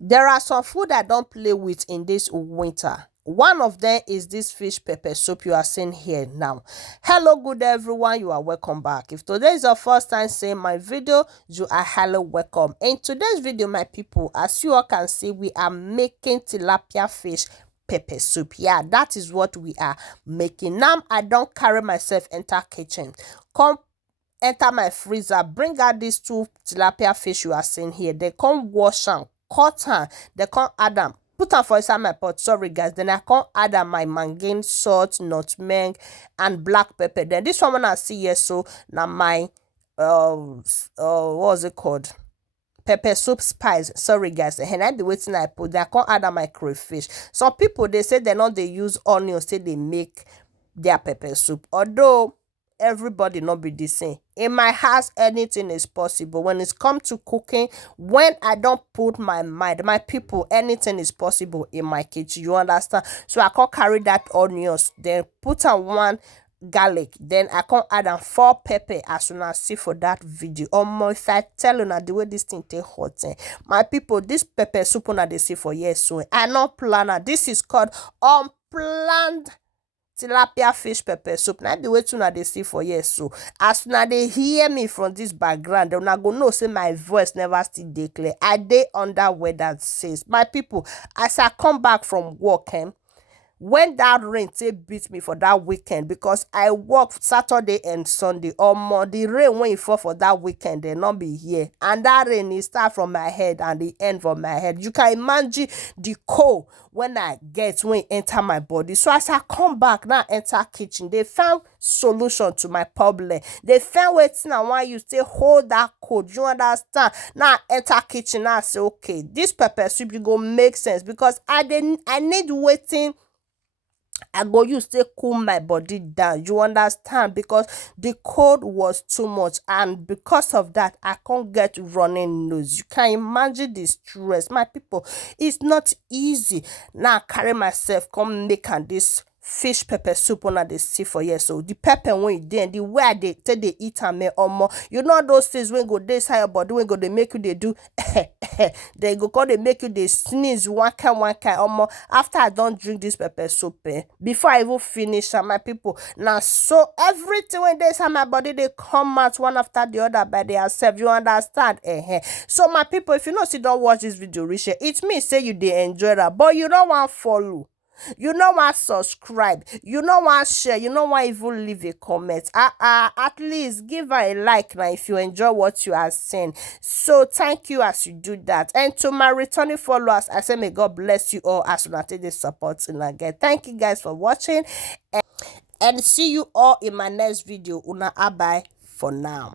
There are some food I don't play with in this winter. One of them is this fish pepper soup you are seeing here now. Hello, good everyone. You are welcome back. If today is your first time seeing my video, you are hello welcome. In today's video, my people, as you all can see, we are making tilapia fish pepper soup. Yeah, that is what we are making. Now, I don't carry myself enter kitchen. Come enter my freezer, bring out these two tilapia fish you are seeing here. They come wash them, cut them, they come add them, put them for inside my pot. Sorry guys, then I come add my mangan, salt, nutmeg and black pepper. Then this one I see here, so now my what's it called, pepper soup spice. Sorry guys, and I be waiting, I put that, I can't add my crayfish. Some people they say they know they use onions, say they make their pepper soup, although everybody not be the same. In my house, anything is possible. When it's come to cooking, when I don't put my mind, my people, anything is possible in my kitchen. You understand? So I can't carry that onions, then put on one garlic, then I can't add on 4 pepper as soon as see for that video. If I tell you the way this thing take hot, my people, this pepper soup on they see for years, so I not planner. This is called unplanned tilapia fish pepper soup. Now the way to they see for years, so as now they hear me from this background, they're not gonna know say my voice never still declare. I dey under weather says. My people, as I come back from work, when that rain beat me for that weekend, because I work Saturday and Sunday, or more the rain when it fall for that weekend, they not be here, and that rain is start from my head and the end from my head. You can imagine the cold when I get when it enter my body. So as I come back now, enter kitchen, they found solution to my problem. They found waiting and why you stay hold that cold. You understand? Now enter kitchen, now I say okay, this pepper soup you go make sense, because I need waiting I go use to cool my body down. You understand? Because the cold was too much, and because of that, I can't get running nose. You can imagine the stress, my people. It's not easy. Now I carry myself come make and this fish pepper soup on the see for years. So the pepper when you then the way they take they eat and me or more. You know those things when go this high body when go they make you they do they go call they make you they sneeze one kind or more. After I don't drink this pepper soup, before I even finish, my people, now so everything when they inside my body they come out one after the other by themselves. You understand? So my people, if you know see don't watch this video, reach it means say you they enjoy that, but you don't want follow. You know what, subscribe, you know what, share, you know what, even leave a comment. At least give her a like now if you enjoy what you are saying. So thank you as you do that. And to my returning followers, I say may God bless you all as you take this support again. Thank you guys for watching, and see you all in my next video. Una bye for now.